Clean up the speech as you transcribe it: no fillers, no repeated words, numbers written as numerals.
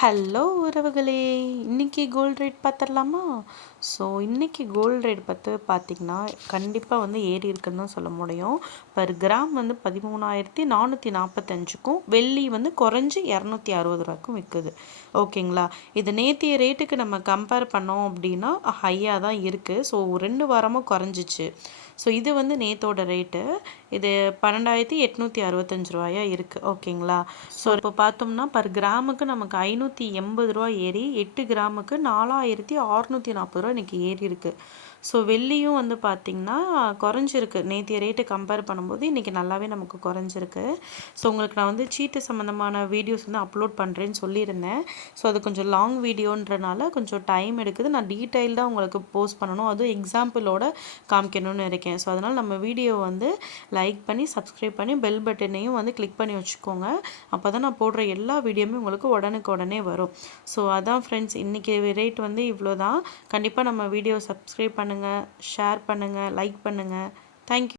Hello உறவுகளே, இன்னைக்கு gold rate பார்த்துடலாமா? ஸோ இன்னைக்கு கோல்ட் ரேட் பார்த்தீங்கன்னா கண்டிப்பாக வந்து ஏறி இருக்குன்னு தான் சொல்ல முடியும். பர் கிராம் வந்து 13,445க்கும் வெள்ளி வந்து குறைஞ்சி 260 ரூபாய்க்கும் விற்குது. ஓகேங்களா? இது நேத்திய ரேட்டுக்கு நம்ம கம்பேர் பண்ணோம் அப்படின்னா ஹையாக தான் இருக்குது. ஸோ 2 வாரமாக குறைஞ்சிச்சு. ஸோ இது வந்து நேத்தோட ரேட்டு. இது 12,865 ரூபாயா இருக்குது. ஓகேங்களா? ஸோ இப்போ பார்த்தோம்னா பர் கிராமுக்கு நமக்கு 580 ரூபா ஏறி 8 கிராமுக்கு 4,640 ரூபா இன்றைக்கி ஏறி இருக்குது. ஸோ வெள்ளியும் வந்து பார்த்திங்கன்னா குறைஞ்சிருக்கு. நேற்றைய ரேட்டு கம்பேர் பண்ணும்போது இன்றைக்கி நல்லாவே நமக்கு குறைஞ்சிருக்கு. ஸோ உங்களுக்கு நான் வந்து சீட்டு சம்மந்தமான வீடியோஸ் வந்து அப்லோட் பண்ணுறேன்னு சொல்லியிருந்தேன். ஸோ அது கொஞ்சம் லாங் வீடியோன்றனால கொஞ்சம் டைம் எடுக்குது. நான் டீட்டெயில்டாக உங்களுக்கு போஸ்ட் பண்ணணும், அதுவும் எக்ஸாம்பிளோட காமிக்கணும்னு இருக்கேன். ஸோ அதனால் நம்ம வீடியோ வந்து லைக் பண்ணி சப்ஸ்கிரைப் பண்ணி பெல் பட்டனையும் வந்து கிளிக் பண்ணி வச்சுக்கோங்க. அப்போ தான் நான் போடுற எல்லா வீடியோமே உங்களுக்கு உடனுக்குடனே வரும். ஸோ அதான் ஃப்ரெண்ட்ஸ், இன்றைக்கி ரேட் வந்து இவ்வளோ தான். கண்டிப்பாக நம்ம வீடியோ சப்ஸ்கிரைப் பண்ணுங்கள், ஷேர் பண்ணுங்கள், லைக் பண்ணுங்கள். தேங்க்யூ.